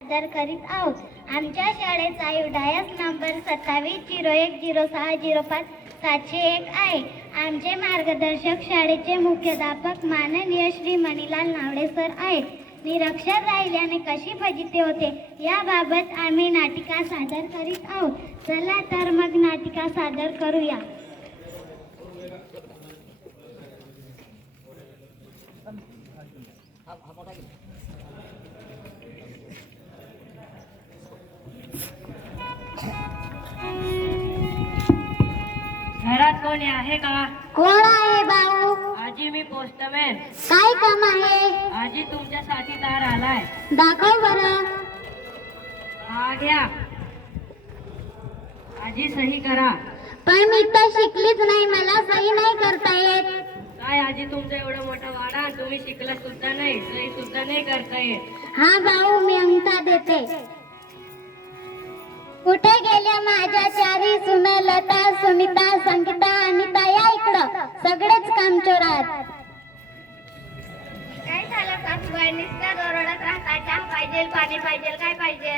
सादर करीत आहोत. आमच्या शाळेचा डायस नंबर 27010605-701 आहे. आमचे मार्गदर्शक शाळेचे मुख्याध्यापक माननीय श्री मणिलाल नावडे सर आहेत. निरक्षर राहिल्याने कशी फजिती होते याबाबत आम्ही नाटिका सादर करीत आहोत. चला तर मग नाटिका सादर करूया. घरात कोणी आहे का? कोण आहे भाऊ? आजी, मी पोस्टमॅन. काय काम आहे? आजी, तुमच्यासाठी तार आलाय. दाखव बरं. हा घ्या. आजी, सही करा. पण मी तर शिकलीच नाही, मला सही नाही करता येत. काय आजी, तुमचं एवढं मोठं वाडा, तुम्ही शिकला सुद्धा नाही, सही सुद्धा नाही करता येत. हा भाऊ, मी अंगठा देते. कुठे गेल्या माझ्या चारी सुना? लता, सुनीता, संगीता, अनिता, या इकडं. सगळेच कामचोर आहेत. काय झालं सासूबाई? नुसतं ओरडत राहता. चहा पाहिजे, पाणी पाहिजे, काय पाहिजे?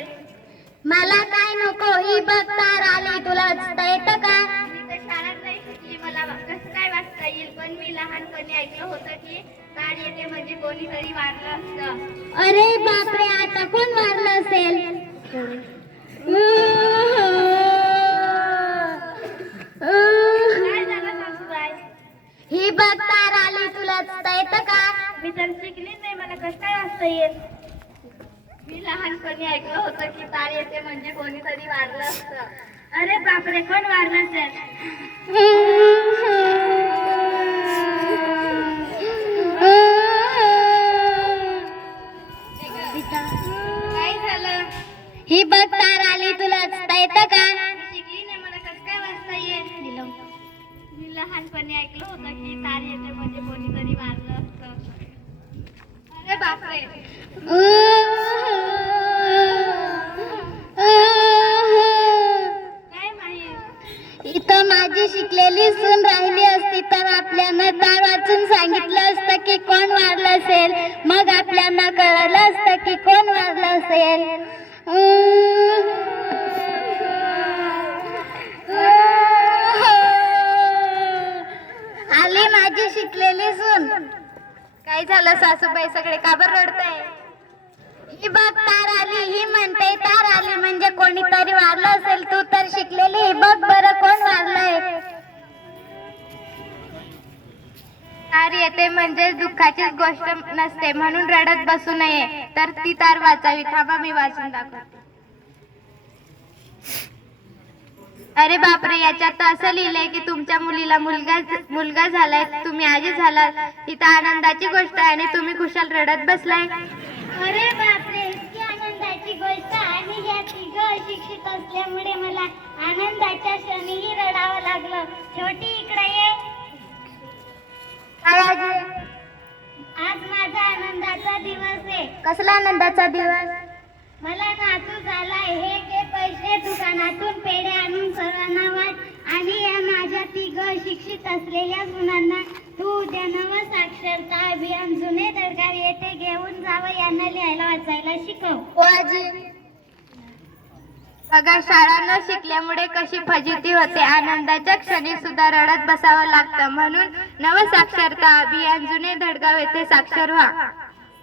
मला काय नको. ही बघ तार आली. तुला वाचता येतं का? मी तर शाळेत नाही शिकली, मला कसं काय वाचता येईल? पण मी लहानपणी ऐकलं होतं की तार येते म्हणजे कोणीतरी वारलं असतं. अरे बापरे, आता कोण वारलं असेल? काय झालं सासूबाई? ही बघ तार आली. तुला वाचता येतं का? मी तर शिकली नाही, मला कसं काय वाचता येईल? मी लहानपणी ऐकलं होतं की तार येते म्हणजे कोणीतरी वारलं असतं. अरे बापरे, कोण वारलं असेल? काय झालं? ही बघ तार आली. तुला वाचता येतं का? शिकली नाही, मला कसं काय वाचता येईल? मी लहानपणी ऐकलं होतं की तार येते म्हणजे कोणीतरी वारलं असतं. अरे बापरे. काय माहित? इथं माझी शिकलेली सून राहिली असती तर आपल्याला तार वाचून सांगितलं असतं की कोण वारलं असेल. मग आपल्याला कळलं असतं की कोण वारलं असेल. आली माझी शिकलेली सून. काय झालं सासूबाई, सगळे का बरं रडताय? ही बघ तार आली. ही म्हणते तार आली म्हणजे कोणीतरी वारलं असेल. तू तर शिकलेली, ही बघ बरं कोण वारलंय. तार येते म्हणजे दुःखाचीच गोष्ट नसते, म्हणून रडत बसू नये. तर ती तार वाचावी. थांबा, मी वाचून दाखवते. अरे बापरे, याच्यात तर असं लिहिलंय की तुमच्या मुलीला मुलगा झालाय, तुम्ही आजी झालात. ही तर आनंदाची गोष्ट आहे आणि तुम्ही कुशल रडत बसलाय. अरे बापरे, इतकी आनंदाची गोष्ट. आणि या तिघं शिक्षित असल्यामुळे मला आनंदाच्या क्षणीही रडावं लागलं. छोटी, इकडे ये. काय आजी? आज माझा आनंदाचा दिवस आहे. कसला आनंदाचा दिवस? मला नातू झालाय. हे घे पैसे, दुकानातून पेढे आणून सर्वांना वाट. आणि या माझ्या तिघं शिक्षित असलेल्या मुलांना तू उद्या नवसाक्षरता अभियान जुने दर्गा येथे घेऊन जावं. यांना लिहायला वाचायला शिकव. बघा, शाळा न शिकल्यामुळे कशी फजिती होते. आनंदाच्या क्षणी सुद्धा रडत बसावं लागतं. म्हणून नवसाक्षरता अभियान जुने धडगाव येथे साक्षर व्हा.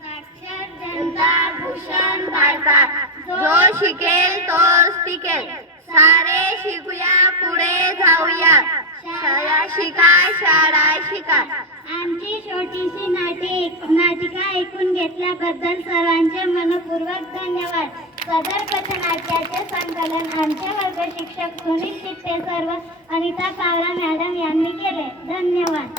साक्षर जनता भूषण भारतात. जो शिकेल तोच टिकेल. सारे शिकूया, पुढे जाऊया. शाळा शिका, शाळा शिका. आमची छोटीशी नाटिका ऐकून घेतल्याबद्दल सर्वांचे मनपूर्वक धन्यवाद. सदर पथनाट्याचे संकलन आमचे वर्ग शिक्षक सुनील चित्ते सर्व अनिता पावरा मॅडम यांनी केले. धन्यवाद.